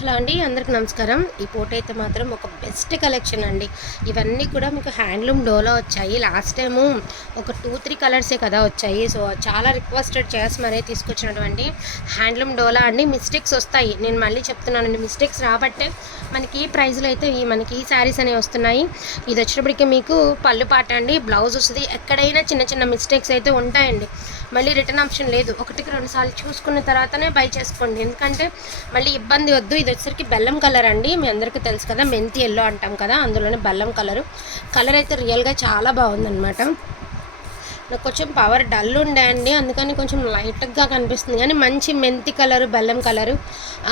Hello అండి అందరికి నమస్కారం. ఈ పూట అయితే మాత్రం ఒక బెస్ట్ కలెక్షన్ అండి. ఇవన్నీ కూడా మీకు హ్యాండ్లూమ్ డోలో వచ్చాయి. లాస్ట్ టైము ఒక టూ త్రీ కలర్సే కదా వచ్చాయి. సో చాలా రిక్వెస్టెడ్ చేసి మరీ తీసుకొచ్చినటువంటి హ్యాండ్లూమ్ డోలా అండి. మిస్టేక్స్ వస్తాయి. నేను మళ్ళీ చెప్తున్నానండి మిస్టేక్స్ రాబట్టే మనకి ఈ ప్రైస్లో అయితే ఈ మనకి ఈ శారీస్ అనేవి వస్తున్నాయి. ఇది వచ్చినప్పటికీ మీకు పళ్ళు పాట అండి బ్లౌజ్ వస్తుంది. ఎక్కడైనా చిన్న చిన్న మిస్టేక్స్ అయితే ఉంటాయండి. మళ్ళీ రిటర్న్ ఆప్షన్ లేదు. ఒకటికి రెండు సార్లు చూసుకున్న తర్వాతనే బై చేసుకోండి. ఎందుకంటే మళ్ళీ ఇబ్బంది వద్దు. ఇది వచ్చేసరికి బెల్లం కలర్ అండి. మీ అందరికీ తెలుసు కదా మెంతి ఎల్లో అంటాం కదా అందులోనే బెల్లం కలరు. కలర్ అయితే రియల్గా చాలా బాగుందన్నమాట. నాకు కొంచెం పవర్ డల్ ఉండే అండి. అందుకని కొంచెం లైట్గా కనిపిస్తుంది. కానీ మంచి మెంతి కలరు బెల్లం కలరు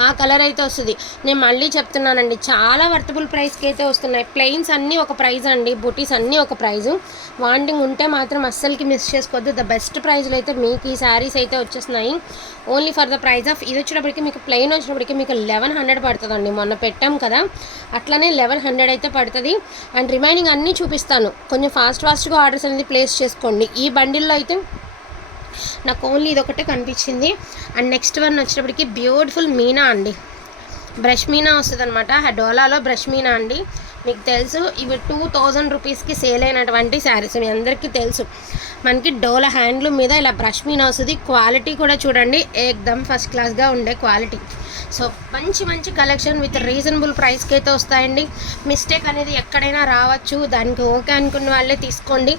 ఆ కలర్ అయితే వస్తుంది. నేను మళ్ళీ చెప్తున్నానండి. చాలా వర్తబుల్ ప్రైస్కి అయితే వస్తున్నాయి. ప్లెయిన్స్ అన్నీ ఒక ప్రైజ్ అండి. బుటీస్ అన్నీ ఒక ప్రైజు వాంటింగ్ ఉంటే మాత్రం అస్సలకి మిస్ చేసుకోవద్దు. ద బెస్ట్ ప్రైజ్లో అయితే మీకు ఈ శారీస్ అయితే వచ్చేస్తున్నాయి. Only for the price of ఇది వచ్చినప్పటికి మీకు ప్లెయిన్ వచ్చినప్పటికి మీకు లెవెన్ హండ్రెడ్ పడుతుందండి. మొన్న పెట్టాం కదా. అట్లనే లెవెన్ హండ్రెడ్ అయితే పడుతుంది. అండ్ రిమైనింగ్ అన్నీ చూపిస్తాను. కొంచెం ఫాస్ట్ ఫాస్ట్గా ఆర్డర్స్ అనేది ప్లేస్ చేసుకోండి. ఈ ఈ బండిల్లో అయితే నాకు ఓన్లీ ఇది కనిపించింది. అండ్ నెక్స్ట్ వన్ వచ్చేటప్పటికి బ్యూటిఫుల్ మీనా అండి. బ్రష్ మీనా వస్తుంది అనమాట డోలాలో బ్రష్ మీనా అండి. మీకు తెలుసు ఇవి టూ థౌజండ్ రూపీస్కి సేల్ అయినటువంటి శారీస్. మీ అందరికీ తెలుసు. మనకి డోలా హ్యాండ్లూమ్ మీద ఇలా బ్రష్ మీనా వస్తుంది. క్వాలిటీ కూడా చూడండి ఏకదమ్ ఫస్ట్ క్లాస్గా ఉండే క్వాలిటీ సో మంచి మంచి కలెక్షన్ విత్ రీజనబుల్ ప్రైస్కి అయితే వస్తాయండి. మిస్టేక్ అనేది ఎక్కడైనా రావచ్చు. దానికి ఓకే అనుకున్న వాళ్ళే తీసుకోండి.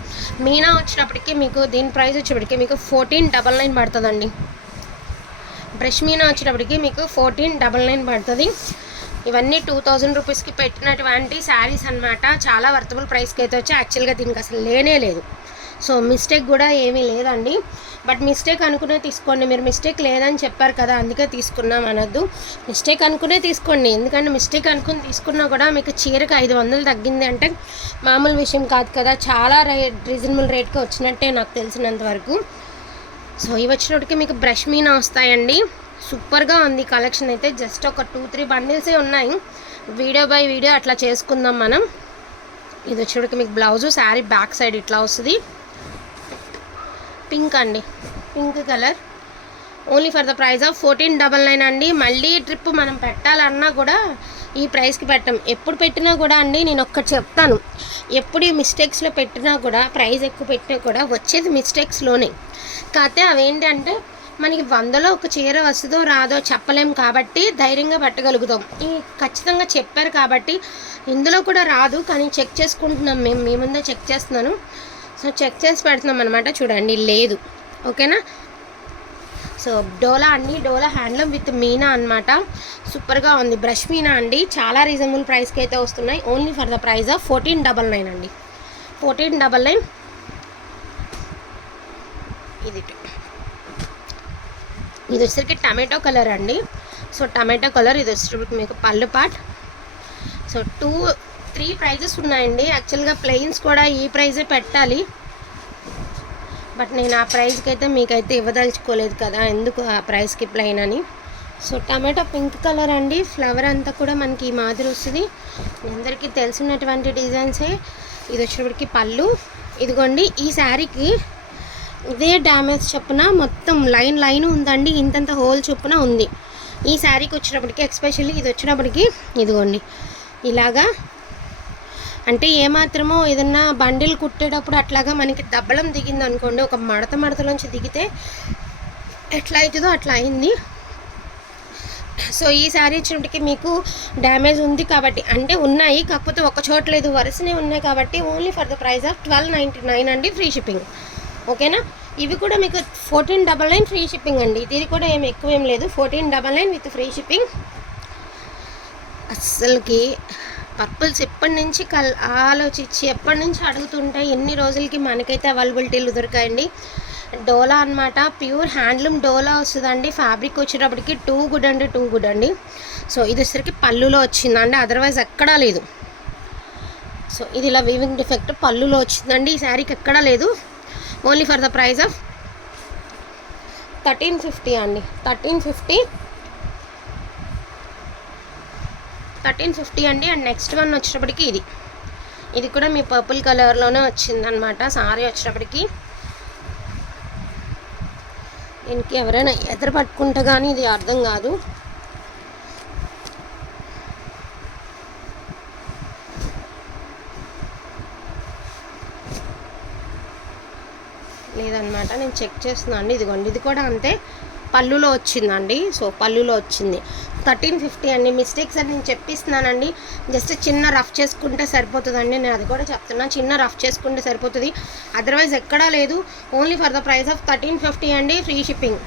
మీనా వచ్చినప్పటికీ మీకు దీని ప్రైస్ వచ్చేప్పటికీ మీకు ఫోర్టీన్ డబల్ నైన్ పడుతుందండి. బ్రష్ మీనా వచ్చేటప్పటికి మీకు ఫోర్టీన్ డబల్ నైన్ పడుతుంది. ఇవన్నీ టూ థౌజండ్ రూపీస్కి పెట్టినటువంటి శారీస్ అనమాట చాలా వర్తబుల్ ప్రైస్కి అయితే వచ్చి యాక్చువల్గా దీనికి అసలు లేనే లేదు. సో మిస్టేక్ కూడా ఏమీ లేదండి. బట్ మిస్టేక్ అనుకునే తీసుకోండి. మీరు మిస్టేక్ లేదని చెప్పారు కదా అందుకే తీసుకున్నాం అనొద్దు. మిస్టేక్ అనుకునే తీసుకోండి. ఎందుకంటే మిస్టేక్ అనుకుని తీసుకున్నా కూడా మీకు చీరకు ఐదు వందలు తగ్గింది అంటే మామూలు విషయం కాదు కదా. చాలా రేట్ రీజనబుల్ రేట్కి వచ్చినట్టే నాకు తెలిసినంత వరకు. సో ఇవి వచ్చినప్పటికీ మీకు బ్రష్ మీనా వస్తాయండి. సూపర్గా ఉంది కలెక్షన్ అయితే. జస్ట్ ఒక టూ త్రీ బండిల్సే ఉన్నాయి. వీడియో బై వీడియో అట్లా చేసుకుందాం మనం. ఇది వచ్చేటికి మీకు బ్లౌజు శారీ బ్యాక్ సైడ్ ఇట్లా వస్తుంది. పింక్ అండి. Pink colour. Only for the price of fourteen double nine అండి. మళ్ళీ ట్రిప్ మనం పెట్టాలన్నా కూడా ఈ ప్రైస్కి పెట్టాం. ఎప్పుడు పెట్టినా కూడా అండి నేను ఒక్కటి చెప్తాను. ఎప్పుడు ఈ మిస్టేక్స్లో పెట్టినా కూడా ప్రైస్ ఎక్కువ పెట్టినా కూడా వచ్చేది మిస్టేక్స్లోనే. కాకపోతే అవేంటంటే మనకి వందలో ఒక చీర వస్తుందో రాదో చెప్పలేం కాబట్టి ధైర్యంగా పెట్టగలుగుతాం. ఈ ఖచ్చితంగా చెప్పారు కాబట్టి ఇందులో కూడా రాదు కానీ చెక్ చేసుకుంటున్నాం మేము. మీ ముందే చెక్ చేస్తున్నాను. సో చెక్ చేసి పెడుతున్నాం అనమాట చూడండి లేదు. ఓకేనా? సో డోలా అండి. డోలా హ్యాండ్లూమ్ విత్ మీనా అనమాట సూపర్గా ఉంది. బ్రష్ మీనా అండి. చాలా రీజనబుల్ ప్రైస్కి అయితే వస్తున్నాయి. Only for the price of fourteen double nine అండి. Fourteen double nine. ఇది. ఇది వచ్చేసరికి టమాటో కలర్ అండి. సో టమాటో కలర్ ఇది వచ్చేసరికి మీకు పళ్ళు pot so two three prices ఉన్నాయండి. యాక్చువల్గా ప్లెయిన్స్ కూడా ఈ ప్రైజే పెట్టాలి. బట్ నేను ఆ ప్రైస్కి అయితే మీకైతే ఇవ్వదలుచుకోలేదు కదా ఎందుకు ఆ ప్రైస్కి ప్లెయిన్ అని. సో టమాటో పింక్ కలర్ అండి. ఫ్లవర్ అంతా కూడా మనకి ఈ మాదిరి వస్తుంది. అందరికీ తెలిసినటువంటి డిజైన్సే. ఇది వచ్చేటప్పటికి పళ్ళు. ఇదిగోండి ఈ శారీకి ఇదే డ్యామేజ్ చొప్పున మొత్తం లైన్ లైన్ ఉందండి. ఇంతంత హోల్ చొప్పున ఉంది. ఈ శారీకి వచ్చినప్పటికి ఎక్స్పెషల్లీ ఇది వచ్చినప్పటికి ఇదిగోండి. ఇలాగా అంటే ఏమాత్రమో ఏదన్నా బండిల్ కుట్టేటప్పుడు అట్లాగా మనకి దబ్బలం దిగింది అనుకోండి ఒక మడత మడతలోంచి దిగితే ఎట్లా అవుతుందో అట్లా అయింది. సో ఈ శారీ వచ్చినప్పటికి మీకు డ్యామేజ్ ఉంది కాబట్టి అంటే ఉన్నాయి కాకపోతే ఒక చోట లేదు వరుసనే ఉన్నాయి కాబట్టి only for the price of twelve ninety nine అండి ఫ్రీ షిప్పింగ్ ఓకేనా? ఇవి కూడా మీకు fourteen double nine free shipping అండి. ఇది కూడా ఏం ఎక్కువ ఏం లేదు. Fourteen double nine with free shipping. అస్సలకి పర్పుల్స్ ఎప్పటి నుంచి కల్ ఆలోచించి ఎప్పటి నుంచి అడుగుతుంటే ఎన్ని రోజులకి మనకైతే అవైలబిలిటీలు దొరికాయండి. డోలా అనమాట ప్యూర్ హ్యాండ్లూమ్ డోలా వస్తుందండి. ఫ్యాబ్రిక్ వచ్చేటప్పటికి టూ గుడ్ అండి టూ గుడ్ అండి. సో ఇది వచ్చేసరికి పళ్ళులో వచ్చిందండి. అదర్వైజ్ ఎక్కడా లేదు. సో ఇది ఇలా వీవింగ్ డిఫెక్ట్ పళ్ళులో వచ్చిందండి. ఈ శారీకి ఎక్కడా లేదు. Only for the price of thirteen fifty అండి. Thirteen fifty. థర్టీన్ ఫిఫ్టీ అండి. అండ్ నెక్స్ట్ వన్ వచ్చేటప్పటికి ఇది. ఇది కూడా మీ పర్పుల్ కలర్లోనే వచ్చిందనమాట. సారీ వచ్చేటప్పటికి. దీనికి ఎవరైనా ఎదురు పట్టుకుంటే కానీ ఇది అర్థం కాదు. లేదనమాట. నేను చెక్ చేస్తున్నాను. అండి ఇదిగోండి. ఇది కూడా అంతే. పళ్ళులో వచ్చిందండి. సో పళ్ళులో వచ్చింది. థర్టీన్ ఫిఫ్టీ అండి. మిస్టేక్స్ అని నేను చెప్పిస్తున్నానండి. జస్ట్ చిన్న రఫ్ చేసుకుంటే సరిపోతుందండి. నేను అది కూడా చెప్తున్నాను చిన్న రఫ్ చేసుకుంటే సరిపోతుంది. అదర్వైజ్ ఎక్కడా లేదు. Only for the price of thirteen fifty అండి. Free shipping.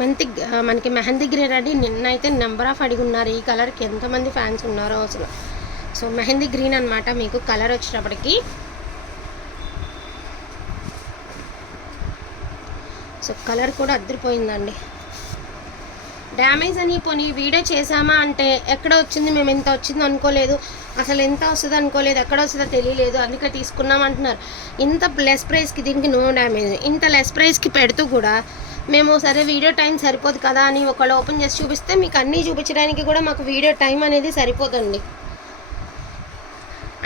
మెంతి మనకి మెహందీ గ్రీన్ అండి నిన్న అయితే నెంబర్ ఆఫ్ అడిగి ఉన్నారు. ఈ కలర్కి ఎంతమంది ఫ్యాన్స్ ఉన్నారో అసలు. సో మెహందీ గ్రీన్ అనమాట మీకు కలర్ వచ్చినప్పటికీ సో కలర్ కూడా అద్దరిపోయిందండి. డ్యామేజ్ అని పోనీ వీడియో చేసామా అంటే ఎక్కడ వచ్చింది మేము ఎంత వచ్చిందో అనుకోలేదు అసలు ఎంత వస్తుందో అనుకోలేదు ఎక్కడ వస్తుందో తెలియలేదు అందుకే తీసుకున్నాం అంటున్నారు. ఇంత లెస్ ప్రైస్కి దీనికి నో డ్యామేజ్ ఇంత లెస్ ప్రైస్కి పెడుతూ కూడా మేము సరే వీడియో టైం సరిపోదు కదా అని ఒకళ్ళు ఓపెన్ చేసి చూపిస్తే మీకు అన్నీ చూపించడానికి కూడా మాకు వీడియో టైం అనేది సరిపోదండి.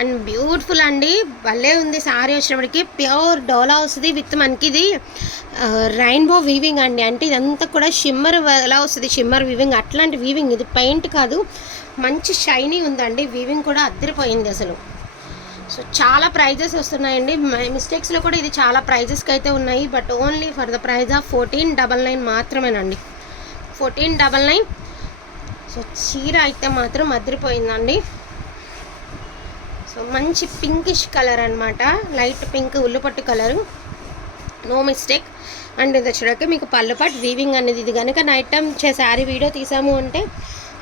అండ్ బ్యూటిఫుల్ అండి. భలే ఉంది సారీ వచ్చినప్పటికి. ప్యూర్ డోలా వస్తుంది విత్ మనకి ఇది రైన్బో వీవింగ్ అండి. అంటే ఇదంతా కూడా షిమ్మర్ ఎలా వస్తుంది షిమ్మర్ వీవింగ్. అట్లాంటి వీవింగ్ ఇది పెయింట్ కాదు మంచి షైనీ ఉందండి. వీవింగ్ కూడా అద్దరిపోయింది అసలు. సో చాలా ప్రైజెస్ వస్తున్నాయండి. మిస్టేక్స్లో కూడా ఇది చాలా ప్రైజెస్కి అయితే ఉన్నాయి. But only for the price of fourteen double nine మాత్రమేనండి. Fourteen double nine. సో చీర అయితే మాత్రం అదిరిపోయిందండి సో మంచి పింకిష్ కలర్ అనమాట లైట్ పింక్ ఉల్లిపట్టు కలరు నో మిస్టేక్ అండ్ ఇది వచ్చేటప్పుడు మీకు పళ్ళుపాటు వీవింగ్ అనేది ఇది. కనుక నైట్ టైం చే శారీ వీడియో తీసాము అంటే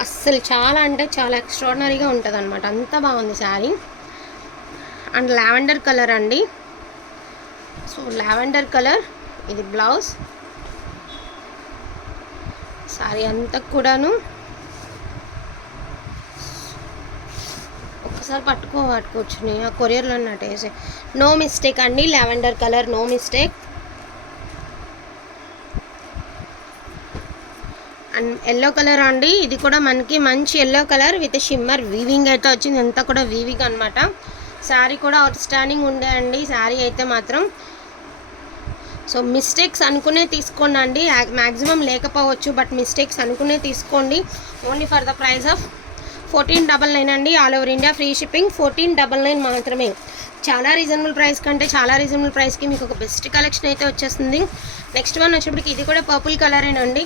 అస్సలు చాలా అంటే చాలా ఎక్స్ట్రాడినరీగా ఉంటుంది అనమాట అంత బాగుంది శారీ అండ్ లావెండర్ కలర్ అండి. సో లావెండర్ కలర్ ఇది బ్లౌజ్ శారీ అంతా కూడాను ఒకసారి పట్టుకో పట్టుకొచ్చినాయి ఆ కొరియర్లో అన్నట్టు వేసే. నో మిస్టేక్ అండి lavender colour no mistake and yellow colour అండి. ఇది కూడా మనకి మంచి yellow colour with shimmer weaving అయితే వచ్చింది. అంతా కూడా వీవింగ్ అనమాట శారీ కూడా అవుట్ స్టాండింగ్ ఉండే అండి. శారీ అయితే మాత్రం. సో మిస్టేక్స్ అనుకునే తీసుకోండి అండి. మ్యాక్సిమం లేకపోవచ్చు బట్ మిస్టేక్స్ అనుకునే తీసుకోండి. Only for the price of fourteen double nine అండి all over India free shipping fourteen double nine మాత్రమే. చాలా రీజనబుల్ ప్రైస్ కంటే చాలా రీజనబుల్ ప్రైస్కి మీకు ఒక బెస్ట్ కలెక్షన్ అయితే వచ్చేస్తుంది. నెక్స్ట్ వన్ వచ్చేప్పటికి ఇది కూడా పర్పుల్ కలరేనండి.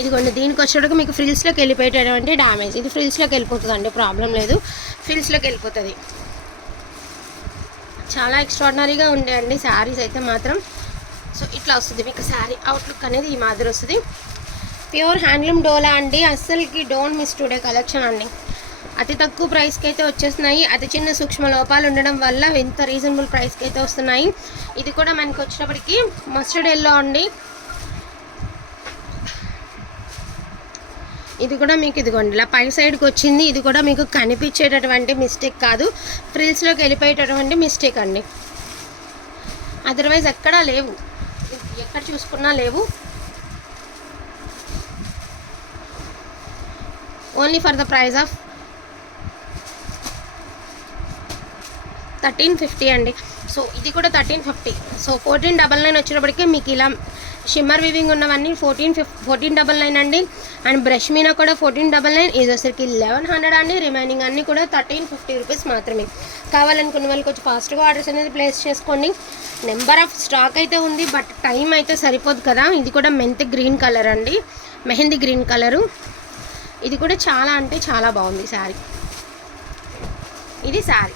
ఇదిగోండి దీనికి వచ్చేటప్పుడు మీకు ఫ్రిల్స్లోకి వెళ్ళిపోయేటటువంటి డ్యామేజ్ ఇది ఫ్రిల్స్లోకి వెళ్ళిపోతుంది అండి ప్రాబ్లం లేదు. ఫ్రిల్స్లోకి వెళ్ళిపోతుంది. చాలా ఎక్స్ట్రాడినరీగా ఉండేయండి శారీస్ అయితే మాత్రం. సో ఇట్లా వస్తుంది మీకు శారీ. అవుట్లుక్ అనేది ఈ మాదిరి వస్తుంది. ప్యూర్ హ్యాండ్లూమ్ డోలా అండి. అస్సలకి డోంట్ మిస్ టుడే కలెక్షన్ అండి అతి తక్కువ ప్రైస్కి అయితే వచ్చేస్తున్నాయి. అతి చిన్న సూక్ష్మ లోపాలు ఉండడం వల్ల ఎంత రీజనబుల్ ప్రైస్కి అయితే వస్తున్నాయి. ఇది కూడా మనకు వచ్చినప్పటికీ మస్టర్డ్ ఎల్లో అండి. ఇది కూడా మీకు ఇదిగోండి ఇలా పై సైడ్కి వచ్చింది. ఇది కూడా మీకు కనిపించేటటువంటి మిస్టేక్ కాదు. ఫ్రిల్స్లోకి వెళ్ళిపోయేటటువంటి మిస్టేక్ అండి. అదర్వైజ్ ఎక్కడా లేవు. ఎక్కడ చూసుకున్నా లేవు. Only for the price of thirteen fifty అండి. సో ఇది కూడా thirteen fifty so fourteen double nine వచ్చినప్పటికీ మీకు ఇలా షిమ్మర్ వివింగ్ ఉన్నవన్నీ ఫోర్టీన్ ఫిఫ్ ఫోర్టీన్ డబల్ నైన్ అండి. అండ్ బ్రష్ మీనా కూడా ఫోర్టీన్ డబల్ నైన్ ఇది వచ్చరికి లెవెన్ హండ్రెడ్ అండి. రిమైనింగ్ అన్నీ కూడా థర్టీన్ ఫిఫ్టీ రూపీస్ మాత్రమే. కావాలనుకున్న వాళ్ళకి కొంచెం ఫాస్ట్గా ఆర్డర్స్ అనేది ప్లేస్ చేసుకోండి. నెంబర్ ఆఫ్ స్టాక్ అయితే ఉంది బట్ టైం అయితే సరిపోదు కదా. ఇది కూడా మెంత్ గ్రీన్ కలర్ అండి. Mehndi green colour. ఇది కూడా చాలా అంటే చాలా బాగుంది శారీ. ఇది శారీ.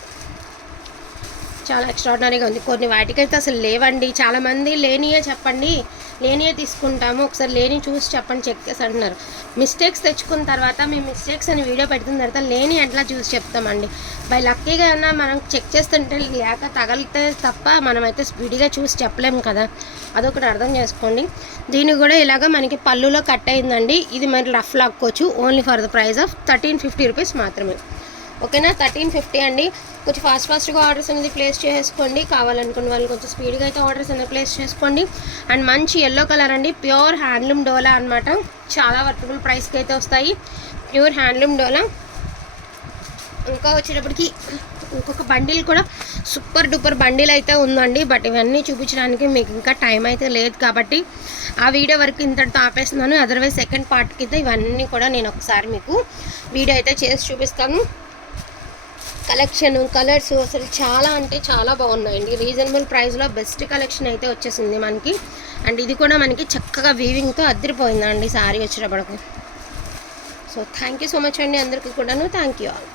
చాలా ఎక్స్ట్రాడినరీగా ఉంది. కొన్ని వాటికైతే అసలు లేవండి. చాలామంది లేనియే చెప్పండి. లేనియే తీసుకుంటాము. ఒకసారి లేని చూసి చెప్పండి చెక్ చేసి అంటున్నారు. మిస్టేక్స్ తెచ్చుకున్న తర్వాత మేము మిస్టేక్స్ అని వీడియో పెడుతున్న తర్వాత లేని ఎట్లా చూసి చెప్తామండి. బై లక్కీగా అయినా మనం చెక్ చేస్తుంటే లేక తగిలితే తప్ప మనమైతే విడిగా చూసి చెప్పలేము కదా. అదొకటి అర్థం చేసుకోండి. దీనికి కూడా ఇలాగ మనకి పళ్ళులో కట్ అయిందండి. ఇది మరి rough లాక్కోవచ్చు. Only for the price of thirteen fifty rupees మాత్రమే. ఓకేనా? థర్టీన్ ఫిఫ్టీ అండి. కొంచెం ఫాస్ట్ ఫాస్ట్గా ఆర్డర్స్ అనేది ప్లేస్ చేసుకోండి కావాలనుకున్న వాళ్ళు కొంచెం స్పీడ్గా అయితే ఆర్డర్స్ అనేది ప్లేస్ చేసుకోండి. అండ్ మంచి ఎల్లో కలర్ అండి. ప్యూర్ హ్యాండ్లూమ్ డోలా అనమాట చాలా వర్తబుల్ ప్రైస్కి అయితే వస్తాయి. ప్యూర్ హ్యాండ్లూమ్ డోలా ఇంకా వచ్చేటప్పటికి ఇంకొక బండిల్ కూడా సూపర్ డూపర్ బండిల్ అయితే ఉందండి. బట్ ఇవన్నీ చూపించడానికి మీకు ఇంకా టైం అయితే లేదు కాబట్టి ఆ వీడియో వరకు ఇంతటితో ఆపేస్తున్నాను. అదర్వైజ్ సెకండ్ పార్ట్ కింద ఇవన్నీ కూడా నేను ఒకసారి మీకు వీడియో అయితే చేసి చూపిస్తాను. కలెక్షన్ కలర్స్ అసలు చాలా అంటే చాలా బాగున్నాయండి. రీజనబుల్ ప్రైస్లో బెస్ట్ కలెక్షన్ అయితే వచ్చేసింది మనకి. అండ్ ఇది కూడా మనకి చక్కగా వీవింగ్తో అద్దరిపోయిందండి శారీ వచ్చేటప్పటికి. So thank you so much అండి అందరికీ కూడాను. Thank you all